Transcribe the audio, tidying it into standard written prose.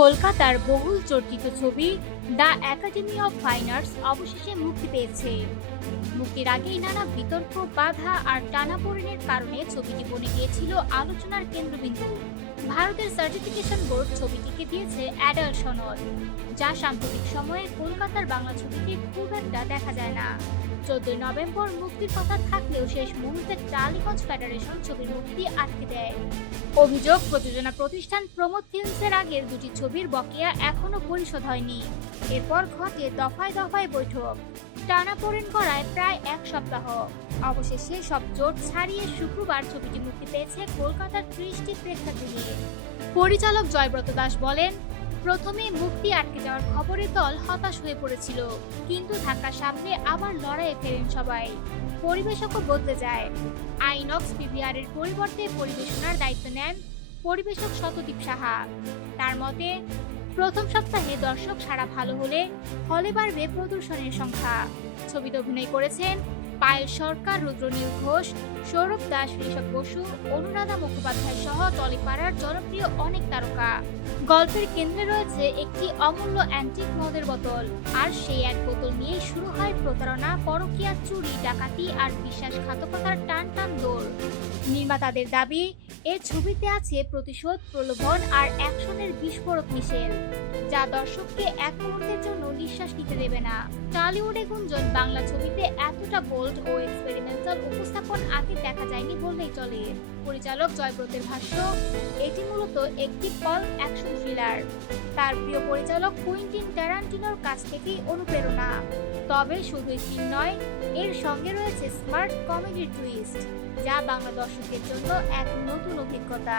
কলকাতার বহুল চর্চিত ছবি the academy of fine arts অবশেষে মুক্তি পেয়েছে। মুক্তির আগেই নানা বিতর্ক, বাধা আর টানাপোড়েনের কারণে ছবিটি বনে গিয়েছিল আলোচনার কেন্দ্রবিন্দু। ভারতের সার্টিফিকেশন বোর্ড ছবিটিকে দিয়েছে অ্যাডাল্ট সনদ, যা সাম্প্রতিক সময়ে কলকাতার বাংলা ছবিতে খুব একটা দেখা যায় না। 14 নভেম্বর মুক্তির কথা থাকলেও শেষ মুহূর্তে টালিগঞ্জ ফেডারেশন ছবির মুক্তি আটকে দেয়। অভিযোগ, প্রযোজনা প্রতিষ্ঠান প্রমোদ ফিল্মসের আগের দুটি ছবির বকেয়া এখনো পরিশোধ হয়নি। এরপর ঘটে দফায় দফায় বৈঠক, টানাপোড়েন করায় প্রায় এক সপ্তাহ। অবশেষে সব জোট ছাড়িয়ে শুক্রবার ছবিটি মুক্তি পেয়েছে কলকাতার 30টি প্রেক্ষাগৃহে। পরিচালক জয়ব্রত দাস বলেন, প্রথমে মুক্তি আটকে যাওয়ার খবরে দল হতাশ হয়ে পড়েছিল, কিন্তু ধাক্কা সামলে আবার লড়াইয়ে ফেরেন সবাই। পরিবেশকও বদলে যায়। আইনক্স পিভিআর এর পরিবর্তে পরিবেশনার দায়িত্ব নেন পরিবেশক শতদীপ সাহা। তার মতে, প্রথম সপ্তাহে দর্শক সাড়া ভালো হলে হলে বাড়বে প্রদর্শনের সংখ্যা। ছবিতে অভিনয় করেছেন পায়েল সরকার, রুদ্রনীল ঘোষ, সৌরভ দাস, ঋষভ বসু, অনুরাধা মুখোপাধ্যায় সহ টলিপাড়ার জনপ্রিয় অনেক তারকা। গল্পের কেন্দ্রে রয়েছে একটি অমূল্য অ্যান্টিক মদের বোতল, আর সেই এক বোতল নিয়েই শুরু হয় প্রতারণা, পরকীয়া, চুরি, ডাকাতি আর বিশ্বাসঘাতকতার টান টান দৌড়। নির্মাতাদের দাবি, এ ছবিতে আছে প্রতিশোধ, প্রলোভন আর অ্যাকশনের বিস্ফোরক মিশেল, যা দর্শককে এক মুহূর্তের জন্য নিঃশ্বাস নিতে দেবে না। টলিউডে গুঞ্জন, বাংলা ছবিতে এতটা বোল্ড ও এক্সপেরিমেন্টাল উপস্থাপন আগে দেখা যায়নি বললেই চলে। পরিচালক জয়ব্রতের ভাষ্য, এটি মূলত একটি পাল্প অ্যাকশন থ্রিলার। তার প্রিয় পরিচালক কুইন্টিন ট্যারান্টিনোর কাছ থেকেই অনুপ্রেরণা। তবে শুধুই ফিল্ম নয়, এর সঙ্গে রয়েছে স্মার্ট কমেডি টুইস্ট, যা বাংলা দর্শকের জন্য এক নতুন অভিজ্ঞতা।